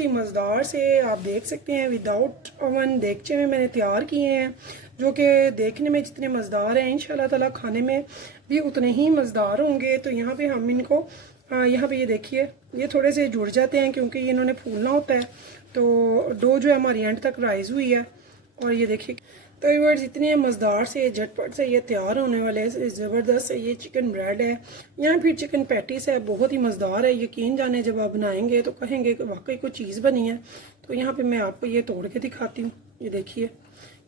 ही मज़ेदार से आप देख सकते हैं विदाउट ओवन देगचे में मैंने तैयार किए हैं, जो कि देखने में जितने मज़ेदार हैं इंशाल्लाह ताला खाने में भी उतने ही मज़ेदार होंगे। तो यहाँ पे हम इनको यहाँ पे ये देखिए ये थोड़े से जुड़ जाते हैं क्योंकि ये इन्होंने फूलना होता है। तो डो जो है हमारी एंड तक राइज़ हुई है और ये देखिए। तो व्यूअर्स इतने मज़ेदार से झटपट से ये तैयार होने वाले हैं, ज़बरदस्त से ये चिकन ब्रेड है या फिर चिकन पैटीस है, बहुत ही मज़ेदार है। यकीन जाने जब आप बनाएंगे तो कहेंगे कि वाकई कोई चीज़ बनी है। तो यहाँ पे मैं आपको ये तोड़ के दिखाती हूँ। ये देखिए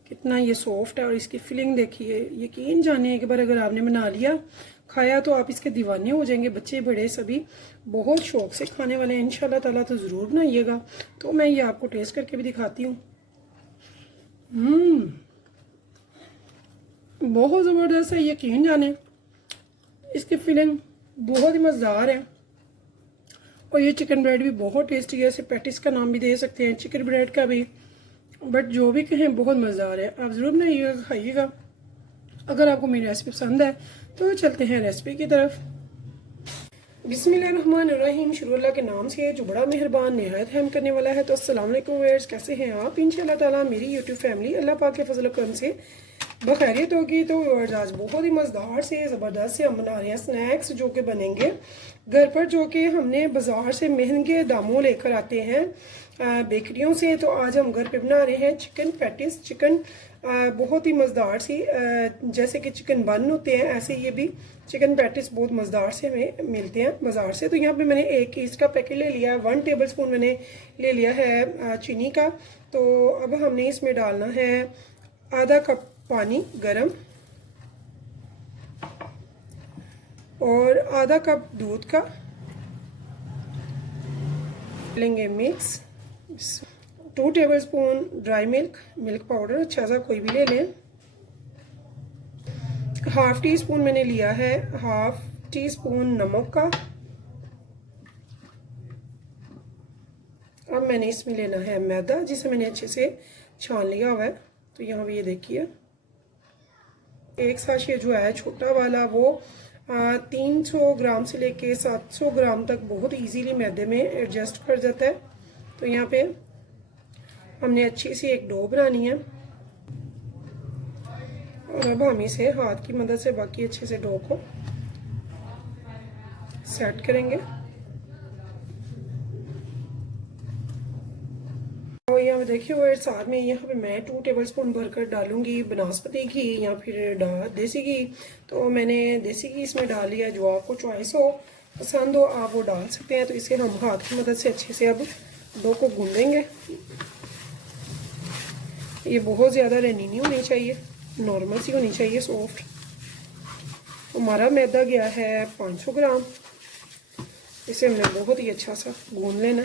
कितना ये सॉफ्ट है और इसकी फिलिंग देखिए। यकीन जाने एक बार अगर आपने बना लिया खाया तो आप इसके दीवाने हो जाएंगे। बच्चे बड़े सभी बहुत शौक से खाने वाले हैं इंशाल्लाह ताला। तो ज़रूर बनाइएगा। तो मैं ये आपको टेस्ट करके भी दिखाती हूँ। बहुत ज़बरदस्त है, यकीन जाने इसकी फिलिंग बहुत ही मज़ेदार है। और ये चिकन ब्रेड भी बहुत टेस्टी है। इसे पैटिस का नाम भी दे सकते हैं, चिकन ब्रेड का भी, बट जो भी कहें बहुत मज़ेदार है। आप ज़रूर बनाइएगा, खाइएगा। अगर आपको मेरी रेसिपी पसंद है तो चलते हैं रेसिपी की तरफ। बिस्मिल्लाहिर्रहमानिर्रहीम, शुरू अल्लाह के नाम से जो बड़ा मेहरबान निहायत रहम करने वाला है। तो अस्सलाम वालेकुम व्यूअर्स, कैसे हैं आप? इंशाल्लाह ताला मेरी यूट्यूब फैमिली अल्लाह पाक के फजल करम से बखैरियत होगी। तो व्यूअर्स आज बहुत ही मज़ेदार से ज़बरदस्त से हम बना रहे हैं स्नैक्स जो कि बनेंगे घर पर, जो कि हमने बाज़ार से महंगे दामों लेकर आते हैं बेकरियों से। तो आज हम घर पे बना रहे हैं चिकन पैटिस। चिकन बहुत ही मज़ेदार सी, जैसे कि चिकन बन होते हैं ऐसे ये भी चिकन पैटिस बहुत मज़ेदार से हमें मिलते हैं बाज़ार से। तो यहाँ पे मैंने 1 ईस्ट का पैकेट ले लिया है। 1 टेबल स्पून मैंने ले लिया है चीनी का। तो अब हमने इसमें डालना है आधा कप पानी गरम और आधा कप दूध का लेंगे mix. 2 table spoon dry milk powder अच्छा सा कोई भी ले लें। हाफ टी स्पून मैंने लिया है हाफ टी स्पून नमक का। अब मैंने इसमें लेना है मैदा जिसे मैंने अच्छे से छान लिया हुआ है। तो यहाँ पे ये देखिए 1 साशे जो है छोटा वाला वो 300 ग्राम से लेके 700 ग्राम तक बहुत इजीली मैदे में एडजस्ट कर जाता है। तो यहाँ पे हमने अच्छी सी एक डो बनानी है और अब हम इसे हाथ की मदद से बाकी अच्छे से डो को सेट करेंगे। और यहाँ पे देखिए और साथ में यहाँ पे मैं 2 टेबल स्पून भरकर डालूंगी बनास्पति घी या फिर देसी घी। तो मैंने देसी घी इसमें डाल लिया, जो आपको चॉइस हो पसंद हो आप वो डाल सकते हैं। तो इसे हम हाथ की मदद से अच्छे से अब डो को गूंदेंगे। ये बहुत ज़्यादा रनी नहीं होनी चाहिए, नॉर्मल सी होनी चाहिए, सॉफ्ट। हमारा मैदा गया है 500 ग्राम। इसे हमने बहुत ही अच्छा सा गूंद लेना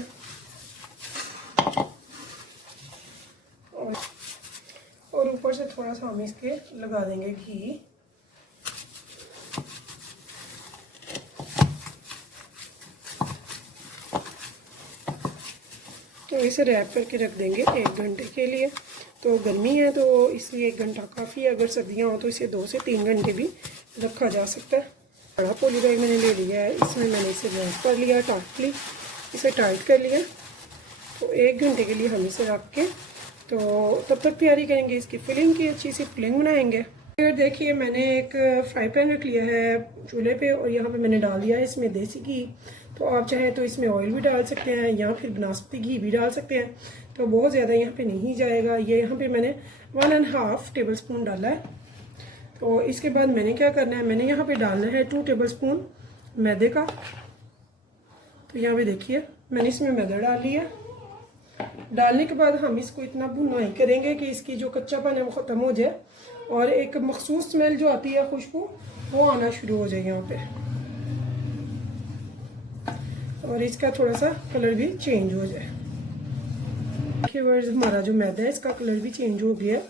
और ऊपर से थोड़ा सा हम इसके लगा देंगे घी। तो इसे रैप करके रख देंगे 1 घंटे के लिए। तो गर्मी है तो इसलिए 1 घंटा काफ़ी है। अगर सर्दियाँ हो तो इसे 2 से 3 घंटे भी रखा जा सकता है। बड़ा पोली बैग मैंने ले लिया है, इसमें मैंने इसे रैप कर लिया टाइटली, इसे टाइट कर लिया। तो 1 घंटे के लिए हम इसे रख के तो तब तक तैयारी करेंगे इसकी फिलिंग की, अच्छी सी फिलिंग बनाएंगे। फिर देखिए मैंने एक फ्राई पैन रख लिया है चूल्हे पे और यहाँ पे मैंने डाल दिया है इसमें देसी घी। तो आप चाहें तो इसमें ऑयल भी डाल सकते हैं या फिर बनास्पति घी भी डाल सकते हैं। तो बहुत ज़्यादा यहाँ पे नहीं जाएगा। ये यहाँ पे मैंने 1.5 टेबल स्पून डाला है। तो इसके बाद मैंने क्या करना है, मैंने यहाँ पे डालना है 2 टेबल स्पून मैदे का। तो यहाँ पे देखिए मैंने इसमें मैदा डाल लिया। डालने के बाद हम इसको इतना भुना ही करेंगे कि इसकी जो कच्चापन है वो ख़त्म हो जाए और एक मखसूस स्मेल जो आती है खुशबू वो आना शुरू हो जाए यहाँ पे। और इसका थोड़ा सा कलर भी चेंज हो जाए। हमारा जो मैदा है इसका कलर भी चेंज हो गया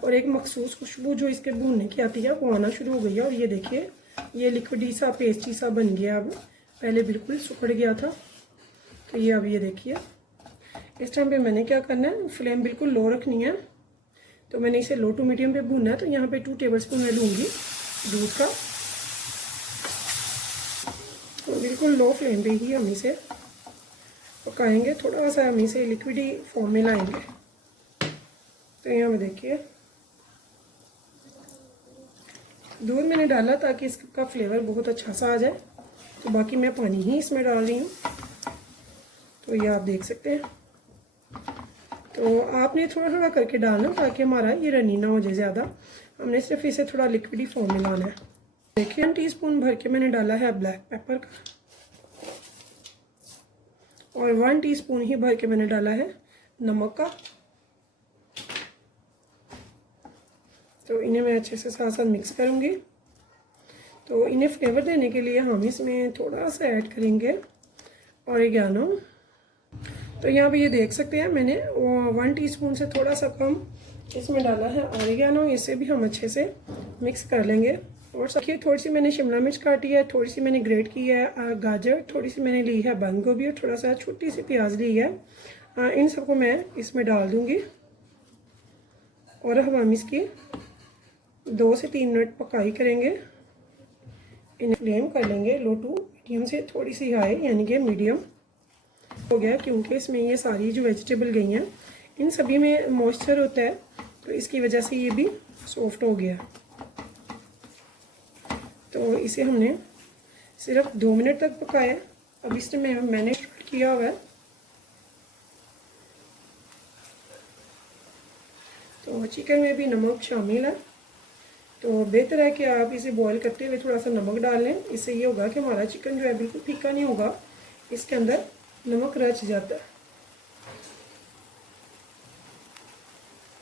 और एक मखसूस खुशबू जो इसके भूनने की आती है वो आना शुरू हो गई है। और ये देखिए ये लिक्विडी सा पेस्टी सा बन गया। अब पहले बिल्कुल सुखड़ गया था। तो ये अब ये देखिए इस टाइम पे मैंने क्या करना है, फ्लेम बिल्कुल लो रखनी है। तो मैंने इसे लो टू मीडियम पे भूनना है। तो यहाँ पे 2 टेबल स्पून मैं लूँगी दूध का। तो बिल्कुल लो फ्लेम पे ही हम इसे पकाएंगे, थोड़ा सा हम इसे लिक्विडी फॉर्म में लाएंगे। तो यहाँ में देखिए दूध मैंने डाला ताकि इसका फ्लेवर बहुत अच्छा सा आ जाए, तो बाकी मैं पानी ही इसमें डाल रही हूँ। तो ये आप देख सकते हैं। तो आपने थोड़ा थोड़ा करके डालना ताकि हमारा ये रनी ना हो जाए ज़्यादा। हमने सिर्फ इसे थोड़ा लिक्विडी फॉर्म में लाना है। देखिए 1 टीस्पून भर के मैंने डाला है ब्लैक पेपर का, और 1 टीस्पून ही भर के मैंने डाला है नमक का। तो इन्हें मैं अच्छे से साथ साथ मिक्स करूँगी। तो इन्हें फ्लेवर देने के लिए हम इसमें थोड़ा सा ऐड करेंगे ऑरिगेनो। तो यहाँ पे ये देख सकते हैं मैंने 1 टीस्पून से थोड़ा सा कम इसमें डाला है ऑरिगेनो। इसे भी हम अच्छे से मिक्स कर लेंगे। और देखिए थोड़ी सी मैंने शिमला मिर्च काटी है, थोड़ी सी मैंने ग्रेट की है गाजर, थोड़ी सी मैंने ली है बंद गोभी, और थोड़ा सा छोटी सी प्याज ली है। इन सबको मैं इसमें डाल दूँगी और अब हम इसकी 2 से 3 मिनट पकाई करेंगे। इन्हें फ्लेम कर लेंगे लो टू मीडियम से, थोड़ी सी हाई यानी कि मीडियम हो गया, क्योंकि इसमें ये सारी जो वेजिटेबल गई हैं इन सभी में मॉइस्चर होता है, तो इसकी वजह से ये भी सॉफ्ट हो गया। तो इसे हमने सिर्फ 2 मिनट तक पकाया। अब इसमें मैंने स्टार्ट किया हुआ है। तो चिकन में भी नमक शामिल है, तो बेहतर है कि आप इसे बॉईल करते हुए थोड़ा सा नमक डाल लें। इससे ये होगा कि हमारा चिकन जो है बिल्कुल फीका नहीं होगा, इसके अंदर नमक रच जाता है।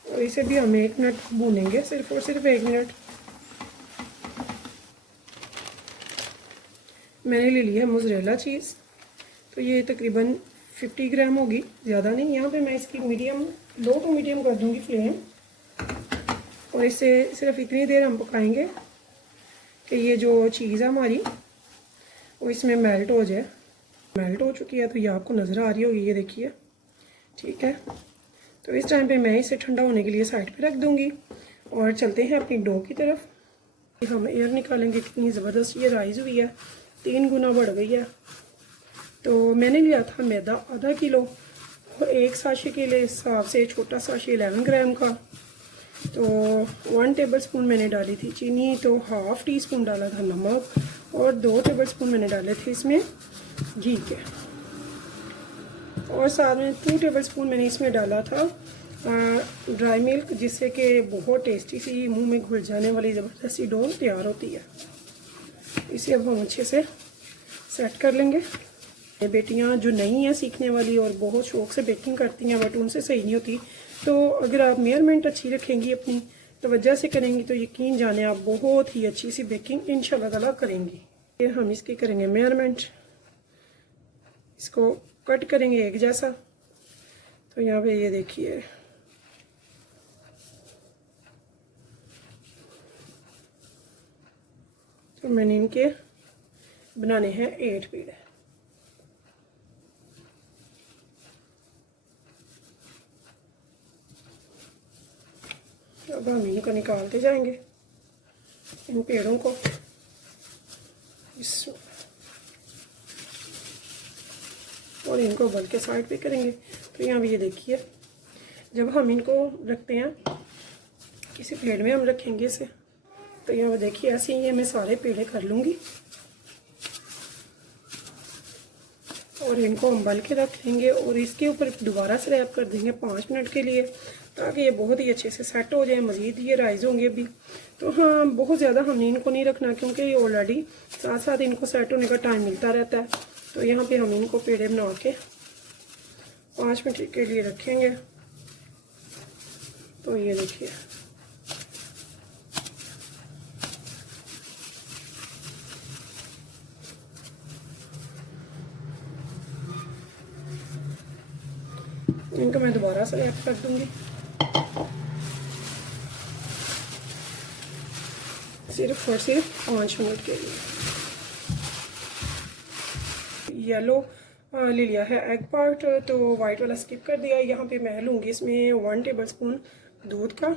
और इसे भी हम 1 मिनट भूनेंगे, सिर्फ और सिर्फ 1 मिनट। मैंने ले लिया मोज़रेला चीज़, तो ये तकरीबन 50 ग्राम होगी, ज़्यादा नहीं। यहाँ पे मैं इसकी लो टू मीडियम कर दूँगी फ्लेम, और इसे सिर्फ इतनी देर हम पकाएंगे कि ये जो चीज़ है हमारी वो इसमें मेल्ट हो जाए। मेल्ट हो चुकी है, तो ये आपको नज़र आ रही होगी, ये देखिए, ठीक है। तो इस टाइम पे मैं इसे ठंडा होने के लिए साइड पे रख दूँगी और चलते हैं अपनी डो की तरफ। हम एयर निकालेंगे, कितनी ज़बरदस्त ये राइज़ हुई है, 3 गुना बढ़ गई है। तो मैंने लिया था मैदा आधा किलो, और 1 साशे के लिए हिसाब से छोटा साशे 11 ग्राम का। तो 1 टेबल स्पून मैंने डाली थी चीनी, तो ½ टीस्पून डाला था नमक, और 2 टेबल स्पून मैंने डाले थे इसमें घी के, और साथ में 2 टेबल स्पून मैंने इसमें डाला था ड्राई मिल्क, जिससे कि बहुत टेस्टी सी मुंह में घुल जाने वाली ज़बरदस्त सी डो तैयार होती है। इसे अब हम अच्छे से सेट कर लेंगे। ये बेटियां जो नहीं हैं सीखने वाली और बहुत शौक से बेकिंग करती हैं, बट उनसे सही नहीं होती, तो अगर आप मेजरमेंट अच्छी रखेंगी, अपनी तवज्जो से करेंगी, तो यकीन जाने आप बहुत ही अच्छी सी बेकिंग इंशाल्लाह ताला करेंगी। ये हम इसकी करेंगे मेजरमेंट, इसको कट करेंगे एक जैसा। तो यहाँ पे ये देखिए, तो मैंने इनके बनाने हैं 8 पेड़े। अब हम इनको निकालते जाएंगे, इन पेड़ों को और इनको उबल के साइड पे करेंगे। तो यहाँ भी ये देखिए, जब हम इनको रखते हैं किसी प्लेट में हम रखेंगे इसे, तो यहाँ देखिए ऐसे ही मैं सारे पेड़े कर लूँगी और इनको हम उबल के रख लेंगे, और इसके ऊपर दोबारा से रैप कर देंगे 5 मिनट के लिए, ताकि ये बहुत ही अच्छे से सेट हो जाए। मज़ीद ये राइज़ होंगे अभी, तो हाँ बहुत ज़्यादा हमने इनको नहीं रखना, क्योंकि ये ऑलरेडी साथ साथ इनको सेट होने का टाइम मिलता रहता है। तो यहाँ पे हम इनको पेड़े बना के 5 मिनट के लिए रखेंगे। तो ये देखिए, इनको मैं दोबारा से रैप कर दूंगी, सिर्फ और सिर्फ 5 मिनट के लिए। येलो ले लिया है एग पार्ट, तो वाइट वाला स्किप कर दिया। यहाँ पे मैं लूँगी इसमें 1 टेबल स्पून दूध का,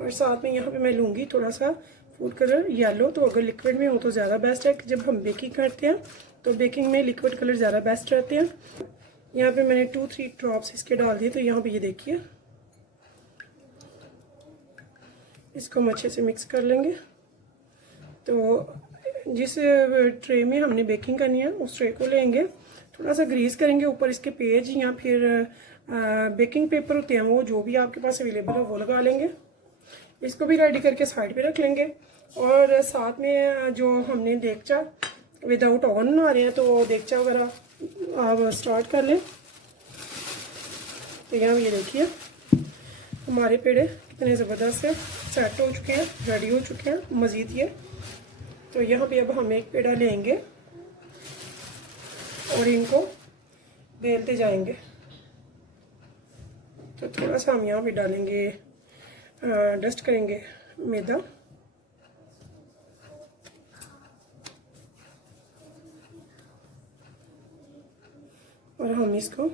और साथ में यहाँ पे मैं लूँगी थोड़ा सा फूड कलर येलो। तो अगर लिक्विड में हो तो ज़्यादा बेस्ट है, कि जब हम बेकिंग करते हैं तो बेकिंग में लिक्विड कलर ज़्यादा बेस्ट रहते हैं। यहाँ पे मैंने 2-3 ड्रॉप्स इसके डाल दिए। तो यहाँ पे ये देखिए, इसको हम अच्छे से मिक्स कर लेंगे। तो जिस ट्रे में हमने बेकिंग करनी है उस ट्रे को लेंगे, थोड़ा सा ग्रीस करेंगे ऊपर इसके पेज या फिर बेकिंग पेपर होते हैं वो, जो भी आपके पास अवेलेबल है वो लगा लेंगे। इसको भी रेडी करके साइड पे रख लेंगे। और साथ में जो हमने देगचा विदाउट ओवन बना रहे हैं, तो देगचा वगैरह आप स्टार्ट कर लें। तो यहाँ ये देखिए हमारे पेड़े कितने ज़बरदस्त से सेट हो चुके हैं, रेडी हो चुके हैं मज़ीद ये। तो यहाँ पे अब हम एक पेड़ा लेंगे और इनको बेलते जाएंगे। तो थोड़ा सा हम यहाँ पे डालेंगे, डस्ट करेंगे मैदा। और हम इसको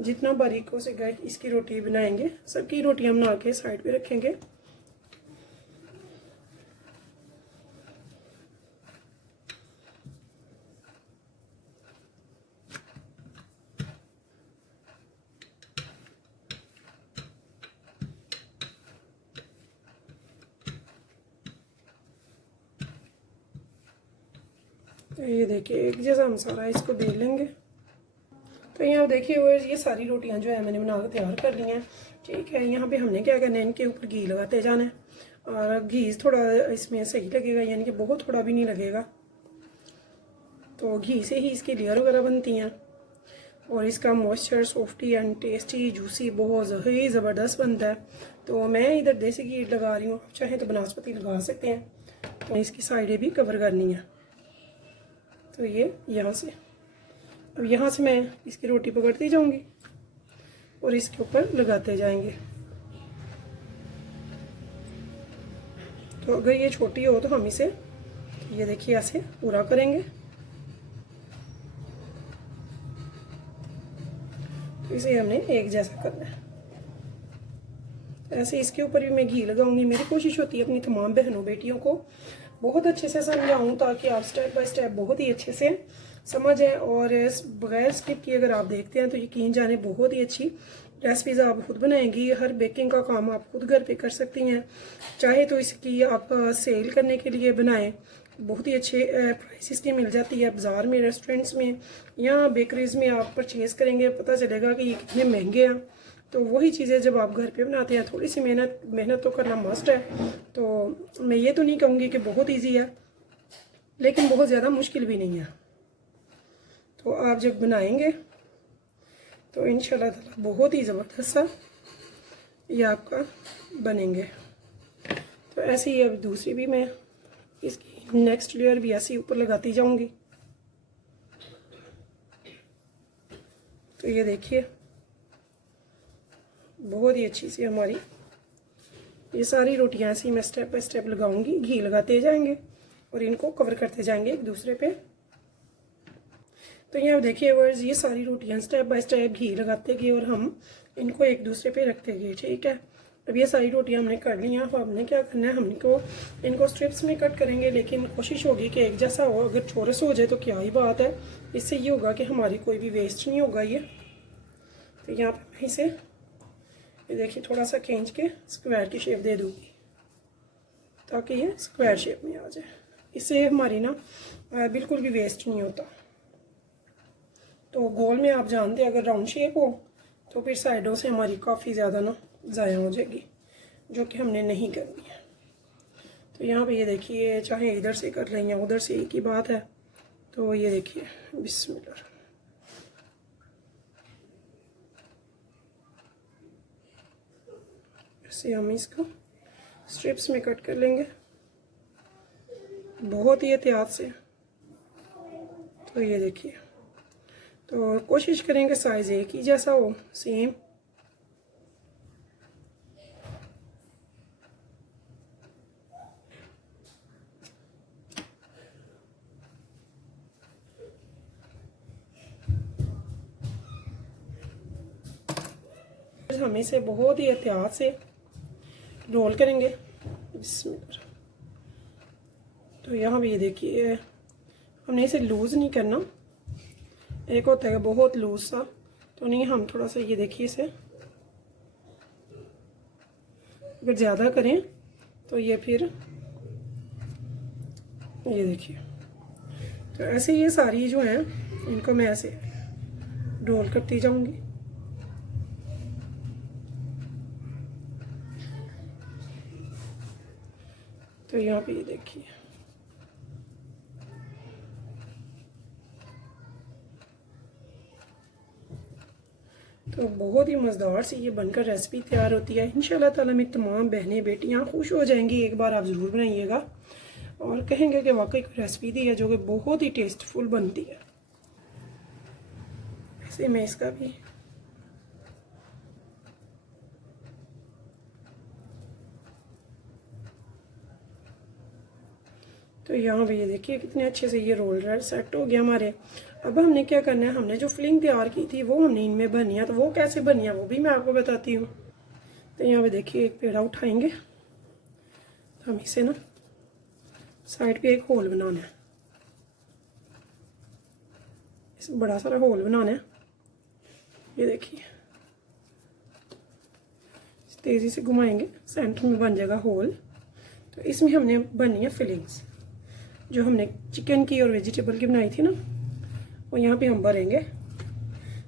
जितना बारीक हो सके इसकी रोटी बनाएंगे। सबकी रोटियां बना के साइड पे रखेंगे। तो ये देखिए एक जैसा हम सारा इसको बेल लेंगे। तो यहाँ देखिए वो ये सारी रोटियां जो है मैंने बना कर तैयार कर ली हैं। ठीक है, यहाँ पे हमने क्या करना है, इनके ऊपर घी लगाते जाना है। और घी थोड़ा इसमें सही लगेगा, यानी कि बहुत थोड़ा भी नहीं लगेगा। तो घी से ही इसकी लेयर वगैरह बनती हैं और इसका moisture softy and tasty juicy बहुत ही ज़बरदस्त बनता है। तो मैं इधर देसी घी लगा रही हूँ, आप चाहें तो बनास्पति लगा सकते हैं। तो इसकी साइडें भी कवर करनी है। तो ये यहाँ से, अब यहाँ से मैं इसकी रोटी पकड़ती जाऊंगी और इसके ऊपर लगाते जाएंगे। तो अगर ये छोटी हो तो हम इसे ये देखिए ऐसे पूरा करेंगे। तो इसे हमने एक जैसा करना है। ऐसे इसके ऊपर भी मैं घी लगाऊंगी। मेरी कोशिश होती है अपनी तमाम बहनों बेटियों को बहुत अच्छे से समझाऊं, ताकि आप स्टेप बाय स्टेप बहुत ही अच्छे से समझें। और बगैर स्किप किए अगर आप देखते हैं तो यकीन जाने बहुत ही अच्छी रेसिपीज़ आप खुद बनाएंगी। हर बेकिंग का काम आप खुद घर पे कर सकती हैं। चाहे तो इसकी आप सेल करने के लिए बनाएं, बहुत ही अच्छे प्राइसेस की मिल जाती है बाज़ार में, रेस्टोरेंट्स में या बेकरीज़ में आप परचेज़ करेंगे, पता चलेगा कि ये कितने महंगे हैं। तो वही चीज़ें जब आप घर पे बनाते हैं, थोड़ी सी मेहनत तो करना मस्ट है। तो मैं ये तो नहीं कहूँगी कि बहुत इजी है, लेकिन बहुत ज़्यादा मुश्किल भी नहीं है। तो आप जब बनाएंगे तो इंशाल्लाह ताला बहुत ही ज़बरदस्त सा ये आपका बनेंगे। तो ऐसे ही अब दूसरी भी मैं इसकी नेक्स्ट लेयर भी ऐसे ही ऊपर लगाती जाऊँगी। तो ये देखिए बहुत ही अच्छी सी हमारी ये सारी रोटियां ऐसी मैं स्टेप बाय स्टेप लगाऊंगी। घी लगाते जाएंगे और इनको कवर करते जाएंगे एक दूसरे पे। तो यहाँ देखिए वर्स ये सारी रोटियां स्टेप बाय स्टेप घी लगाते गए और हम इनको एक दूसरे पे रखते गए। ठीक है, अब ये सारी रोटियां हमने कर ली हैं। अब हमने क्या करना है, हमको इनको स्ट्रिप्स में कट करेंगे, लेकिन कोशिश होगी कि एक जैसा हो। अगर चौरस हो जाए तो क्या ही बात है, इससे ये होगा कि हमारी कोई भी वेस्ट नहीं होगा ये। तो यहाँ पर मैं इसे ये देखिए थोड़ा सा खींच के स्क्वायर की शेप दे दूँगी ताकि ये स्क्वायर शेप में आ जाए। इससे हमारी ना बिल्कुल भी वेस्ट नहीं होता। तो गोल में आप जानते हैं अगर राउंड शेप हो तो फिर साइडों से हमारी काफ़ी ज़्यादा ना ज़ाया हो जाएगी, जो कि हमने नहीं करनी है। तो यहाँ पे ये देखिए चाहे इधर से कर लें या उधर से, एक ही बात है। तो ये देखिए बिस्मिल्लाह, ऐसे हम इसको स्ट्रिप्स में कट कर लेंगे बहुत ही एहतियात से। तो ये देखिए, तो कोशिश करेंगे साइज़ एक ही जैसा हो, सेम। हम इसे बहुत ही एहतियात से रोल करेंगे। तो यहाँ भी ये देखिए हमने इसे लूज़ नहीं करना, एक होता है बहुत लूज सा, तो नहीं, हम थोड़ा सा ये देखिए इसे अगर ज़्यादा करें तो ये फिर ये देखिए। तो ऐसे ये सारी जो है इनको मैं ऐसे रोल करती जाऊंगी। तो यहाँ पे ये देखिए, तो बहुत ही मज़ेदार सी ये बनकर रेसिपी तैयार होती है। इंशाल्लाह ताला मेरी तमाम बहनें बेटियाँ खुश हो जाएंगी। एक बार आप ज़रूर बनाइएगा और कहेंगे कि वाकई कोई रेसिपी दी है जो कि बहुत ही टेस्टफुल बनती है। ऐसे मैं इसका भी तो यहाँ पे ये देखिए कितने अच्छे से ये रोल सेट हो गया हमारे। अब हमने क्या करना है, हमने जो फिलिंग तैयार की थी वो हमने इनमें भरनी है। तो वो कैसे भरनी है वो भी मैं आपको बताती हूँ। तो यहाँ पे देखिए एक पेड़ा उठाएंगे, तो हम इसे ना साइड पे एक होल बनाना है, इस बड़ा सारा होल बनाना है। ये देखिए तेज़ी से घुमाएंगे, सेंटर में बन जाएगा होल। तो इसमें हमने बननी है फिलिंग्स, जो हमने चिकन की और वेजिटेबल की बनाई थी ना, वो यहाँ पे हम भरेंगे।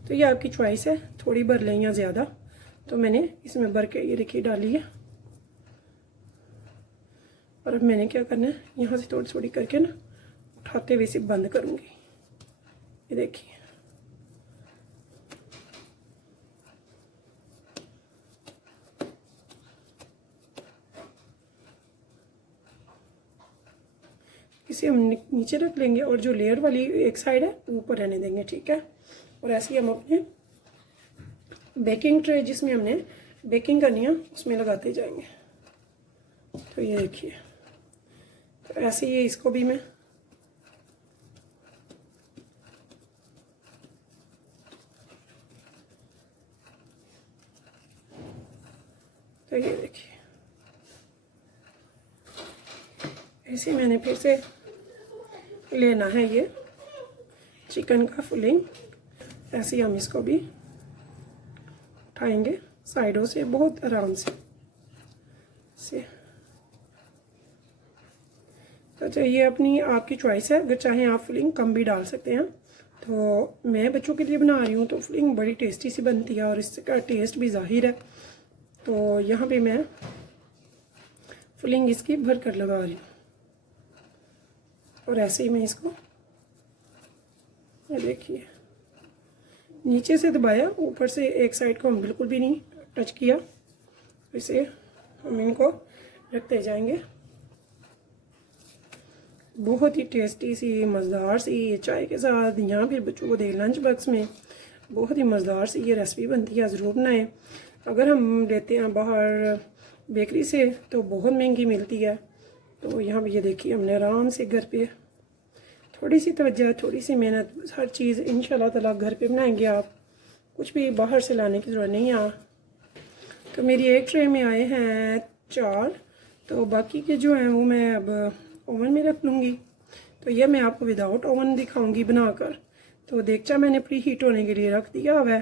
तो ये आपकी चॉइस है, थोड़ी भर लें या ज़्यादा। तो मैंने इसमें भर के ये देखिए डाली है। और अब मैंने क्या करना है, यहाँ से थोड़ी थोड़ी करके ना उठाते हुए इसे बंद करूँगी। ये देखिए इसे हम नीचे रख लेंगे और जो लेयर वाली एक साइड है ऊपर रहने देंगे, ठीक है। और ऐसे ही हम अपने बेकिंग ट्रे जिसमें हमने बेकिंग करनी है उसमें लगाते जाएंगे। तो ये देखिए, तो ऐसे ही इसको भी मैं तो ये देखिए ऐसे मैंने फिर से लेना है ये चिकन का फिलिंग। ऐसे ही हम इसको भी उठाएंगे साइडों से बहुत आराम से। तो ये अपनी आपकी चॉइस है, अगर चाहें आप फिलिंग कम भी डाल सकते हैं। तो मैं बच्चों के लिए बना रही हूँ तो फिलिंग बड़ी टेस्टी सी बनती है और इसका टेस्ट भी जाहिर है। तो यहाँ पे मैं फिलिंग इसकी भर कर लगा रही हूँ और ऐसे ही मैं इसको ये देखिए नीचे से दबाया, ऊपर से एक साइड को हम बिल्कुल भी नहीं टच किया। इसे हम इनको रखते जाएंगे। बहुत ही टेस्टी सी मज़ेदार सी ये चाय के साथ या फिर बच्चों को दे लंच बॉक्स में बहुत ही मज़ेदार सी ये रेसिपी बनती है, ज़रूर बनाएं। अगर हम लेते हैं बाहर बेकरी से तो बहुत महंगी मिलती है। तो यहाँ पे ये देखिए हमने आराम से घर पे थोड़ी सी तवज्जो, थोड़ी सी मेहनत, हर चीज़ इंशाल्लाह ताला घर पे बनाएंगे आप, कुछ भी बाहर से लाने की ज़रूरत नहीं है। तो मेरी एक ट्रे में आए हैं 4, तो बाकी के जो हैं वो मैं अब ओवन में रख लूँगी। तो यह मैं आपको विदाउट ओवन दिखाऊंगी बनाकर। तो देगचा मैंने प्री हीट होने के लिए रख दिया हुआ है।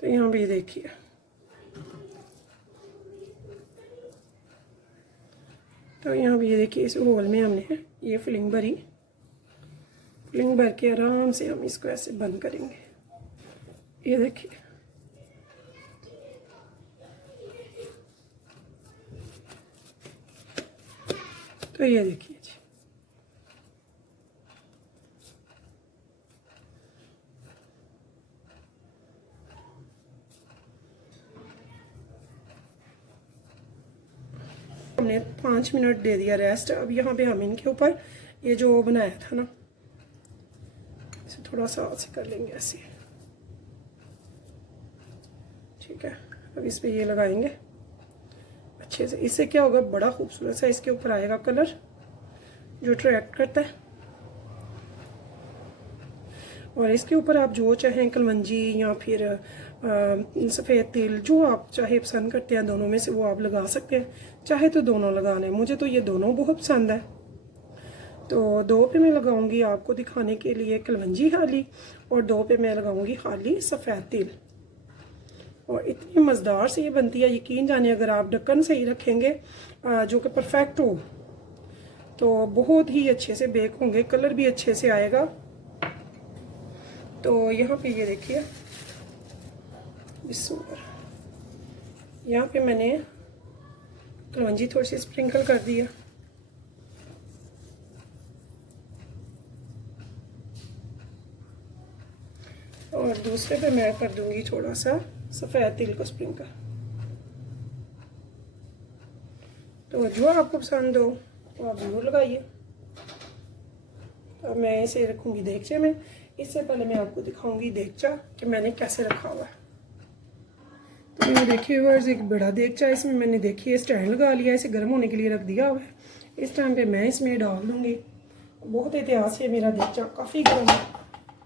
तो यहाँ पे देखिए तो यहाँ पे ये देखिए इस होल में हमने ये फिलिंग भरी। फिलिंग भर के आराम से हम इसको ऐसे बंद करेंगे। ये देखिए तो ये देखिए जी, हमने 5 मिनट दे दिया रेस्ट। अब यहाँ पे हम इनके ऊपर ये जो बनाया था ना, इसे थोड़ा सा ऐसे कर लेंगे ऐसे, ठीक है। अब इस पे ये लगाएंगे अच्छे से। इससे क्या होगा, बड़ा खूबसूरत सा इसके ऊपर आएगा कलर जो अट्रैक्ट करता है। और इसके ऊपर आप जो चाहें कलवंजी या फिर सफ़ेद तिल, जो आप चाहे पसंद करते हैं दोनों में से वो आप लगा सकते हैं। चाहे तो दोनों लगाना है, मुझे तो ये दोनों बहुत पसंद है। तो 2 पे मैं लगाऊंगी आपको दिखाने के लिए कलवंजी हाली, और 2 पे मैं लगाऊंगी हाली सफ़ेद तिल। और इतनी मज़ेदार से ये बनती है, यकीन जाने अगर आप ढक्कन सही रखेंगे जो कि परफेक्ट हो तो बहुत ही अच्छे से बेक होंगे, कलर भी अच्छे से आएगा। तो यहाँ पे ये देखिए यहाँ पे मैंने कलवंजी थोड़ी सी स्प्रिंकल कर दिया, और दूसरे पे मैं कर दूंगी थोड़ा सा सफ़ेद तिल को स्प्रिंकल। तो जो आपको पसंद हो तो आप जरूर लगाइए। अब मैं इसे रखूंगी देगचे में। इससे पहले मैं आपको दिखाऊंगी देगचा कि मैंने कैसे रखा हुआ है। तो मैंने देखिए व्यूअर्स एक बड़ा देगचा, इसमें मैंने देखिए स्टैंड लगा लिया, इसे गर्म होने के लिए रख दिया हुआ है। इस टाइम पे मैं इसमें डाल दूंगी। बहुत एहतियात से मेरा देगचा काफ़ी गर्म है,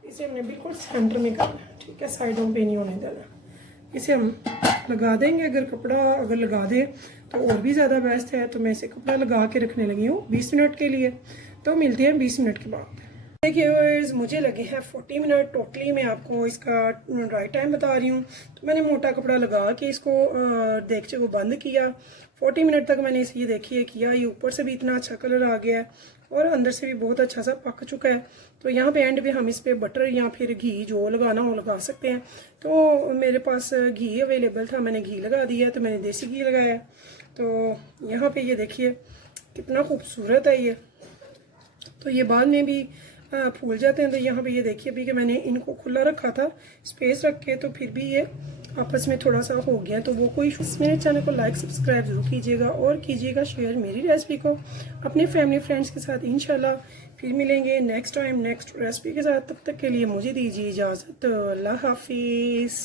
इसे हमने बिल्कुल सेंटर में करना है, ठीक है, साइडों पे नहीं होने देना। इसे हम लगा देंगे, अगर कपड़ा अगर लगा दे तो और भी ज़्यादा बेस्ट है। तो मैं इसे कपड़ा लगा के रखने लगी हूँ 20 मिनट के लिए। तो मिलते हैं 20 मिनट के बाद। देखिए व्यूअर्स मुझे लगे हैं 40 मिनट टोटली। मैं आपको इसका राइट टाइम बता रही हूँ। तो मैंने मोटा कपड़ा लगा के इसको देगचे को बंद किया। 40 मिनट तक मैंने इसे ये देखिए किया, ये ऊपर से भी इतना अच्छा कलर आ गया है और अंदर से भी बहुत अच्छा सा पक चुका है। तो यहाँ पे एंड पे हम इस पे बटर या फिर घी जो लगाना हो लगा सकते हैं। तो मेरे पास घी अवेलेबल था, मैंने घी लगा दिया, तो मैंने देसी घी लगाया। तो यहाँ पे ये देखिए कितना खूबसूरत है ये। तो ये बाद में भी फूल जाते हैं। तो यहाँ पे ये देखिए भी कि मैंने इनको खुला रखा था स्पेस रख के, तो फिर भी ये आपस में थोड़ा सा हो गया। तो वो कोई मेरे चैनल को लाइक सब्सक्राइब जरूर कीजिएगा और कीजिएगा शेयर मेरी रेसिपी को अपने फैमिली फ्रेंड्स के साथ। इंशाल्लाह फिर मिलेंगे नेक्स्ट टाइम नेक्स्ट रेसिपी के साथ। तब तक के लिए मुझे दीजिए इजाज़त। अल्लाह हाफिज़।